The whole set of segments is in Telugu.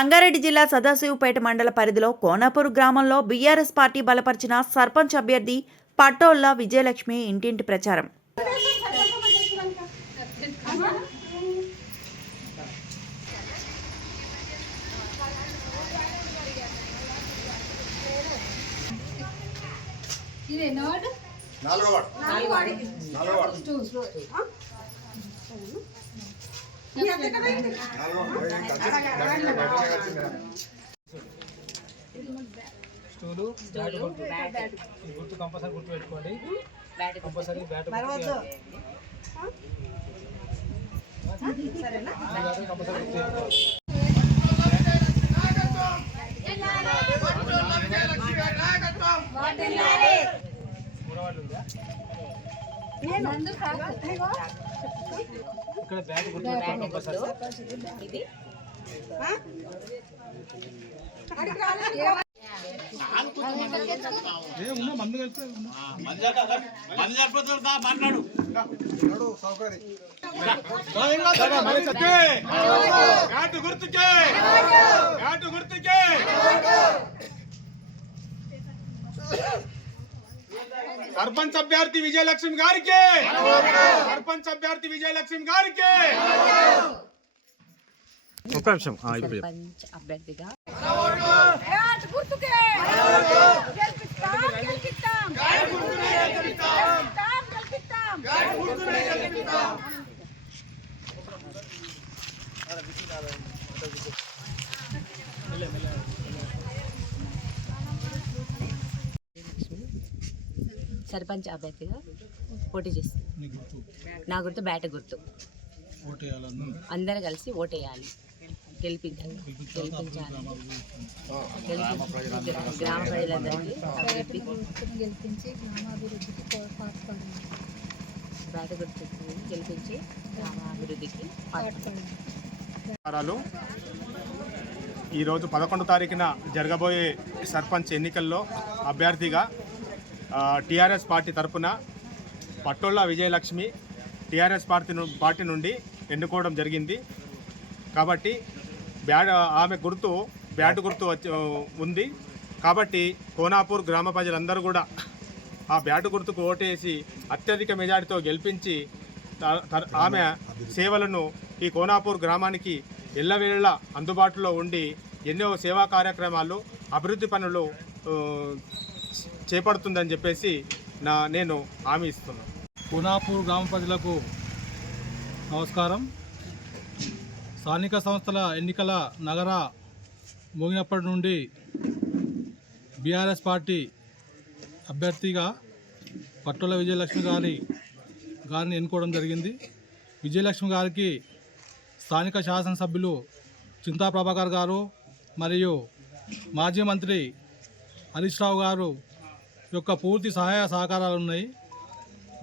సంగారెడ్డి జిల్లా సదాశివపేట మండల పరిధిలో కోనాపూర్ గ్రామంలో బీఆర్ఎస్ పార్టీ బలపరిచిన సర్పంచ్ అభ్యర్థి పట్టోళ్ల విజయలక్ష్మి ఇంటింటి ప్రచారం. స్టూలు గుర్తు కంపల్సరీ గుర్తు పెట్టుకోండి. కంపల్సరీ బ్యాట్ కంపల్సరీ ఇక్కడ బ్యాట్ గుర్తు కంపల్సరీ. మాట్లాడు సర్పంచ్ అభ్యర్థి విజయలక్ష్మి గారికి, సర్పంచ్ అభ్యర్థి విజయలక్ష్మి గారికి. ఒక నిమిషం. సర్పంచ్ అభ్యర్థిగా సర్పంచ్ అభ్యర్థిగా పోటీ చేస్తుంది. నా గుర్తు బ్యాట్ గుర్తు. అందరూ కలిసి ఓటేయాలి, గెలిపించాలి. గ్రామ ప్రజలందరికీ బ్యాట్ గుర్తు గెలిపించి గ్రామాభివృద్ధికి పాటుపడాలి. ఈరోజు 11వ తారీఖున జరగబోయే సర్పంచ్ ఎన్నికల్లో అభ్యర్థిగా టీఆర్ఎస్ పార్టీ తరఫున పట్టోళ్ల విజయలక్ష్మి టీఆర్ఎస్ పార్టీ నుండి ఎన్నుకోవడం జరిగింది. కాబట్టి ఆమె గుర్తు బ్యాట్ గుర్తు ఉంది. కాబట్టి కోనాపూర్ గ్రామ ప్రజలందరూ కూడా ఆ బ్యాట్ గుర్తుకు ఓటేసి అత్యధిక మెజారిటీతో గెలిపించి ఆమె సేవలను ఈ కోనాపూర్ గ్రామానికి ఎల్లవేళలా అందుబాటులో ఉండి ఎన్నో సేవా కార్యక్రమాలు, అభివృద్ధి పనులు చేపడుతుందని చెప్పేసి నేను హామీ ఇస్తున్నాను. కోనాపూర్ గ్రామ ప్రజలకు నమస్కారం. స్థానిక సంస్థల ఎన్నికల నగర మోగినప్పటి నుండి బీఆర్ఎస్ పార్టీ అభ్యర్థిగా పట్టోళ్ల విజయలక్ష్మి గారిని ఎన్నుకోవడం జరిగింది. విజయలక్ష్మి గారికి స్థానిక శాసనసభ్యులు చింతా ప్రభాకర్ గారు మరియు మాజీ మంత్రి హరీష్ రావు గారు యొక్క పూర్తి సహాయ సహకారాలు ఉన్నాయి.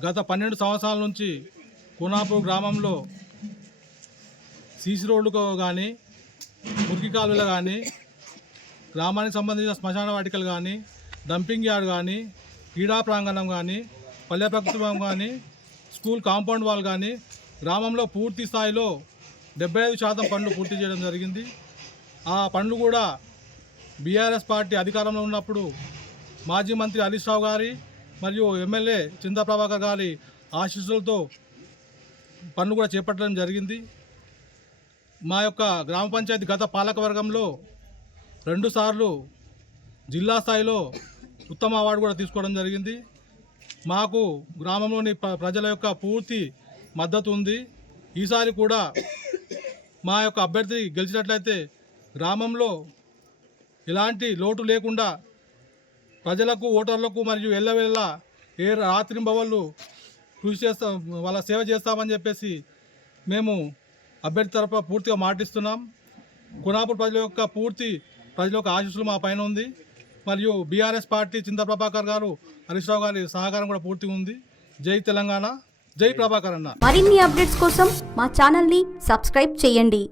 గత 12 సంవత్సరాల నుంచి కోనాపూర్ గ్రామంలో సీసీ రోడ్లు కానీ, మురికి కాలువలు కానీ, గ్రామానికి సంబంధించిన శ్మశాన వాటికలు కానీ, డంపింగ్ యార్డ్ కానీ, క్రీడా ప్రాంగణం కానీ, పల్లె ప్రకృతి భవనం కానీ, స్కూల్ కాంపౌండ్ వాల్ కానీ గ్రామంలో పూర్తి స్థాయిలో 75% పనులు పూర్తి చేయడం జరిగింది. ఆ పనులు కూడా బీఆర్ఎస్ పార్టీ అధికారంలో ఉన్నప్పుడు మాజీ మంత్రి హరీష్ రావు గారి మరియు ఎమ్మెల్యే చింతా ప్రభాకర్ గారి ఆశీస్సులతో పనులు కూడా చేపట్టడం జరిగింది. మా యొక్క గ్రామ పంచాయతీ గత పాలకవర్గంలో 2 సార్లు జిల్లా స్థాయిలో ఉత్తమ అవార్డు కూడా తీసుకోవడం జరిగింది. మాకు గ్రామంలోని ప్రజల యొక్క పూర్తి మద్దతు ఉంది. ఈసారి కూడా మా యొక్క అభ్యర్థి గెలిచినట్లయితే గ్రామంలో ఎలాంటి లోటు లేకుండా ప్రజలకు, ఓటర్లకు మరియు ఎల్లవేళ రాత్రింబవళ్ళు కృషి చేస్తాం, వాళ్ళ సేవ చేస్తామని చెప్పేసి మేము అభ్యర్థి తరఫున పూర్తిగా మాటిస్తున్నాం. కోనాపూర్ ప్రజల యొక్క ఆశీస్సులు మా పైన ఉంది. మరియు బీఆర్ఎస్ పార్టీ చింతా ప్రభాకర్ గారు, హరీష్ రావు గారి సహకారం కూడా పూర్తిగా ఉంది. జై తెలంగాణ, జై ప్రభాకర్ అన్న. మరిన్ని అప్డేట్స్ కోసం మా ఛానల్ని సబ్స్క్రైబ్ చేయండి.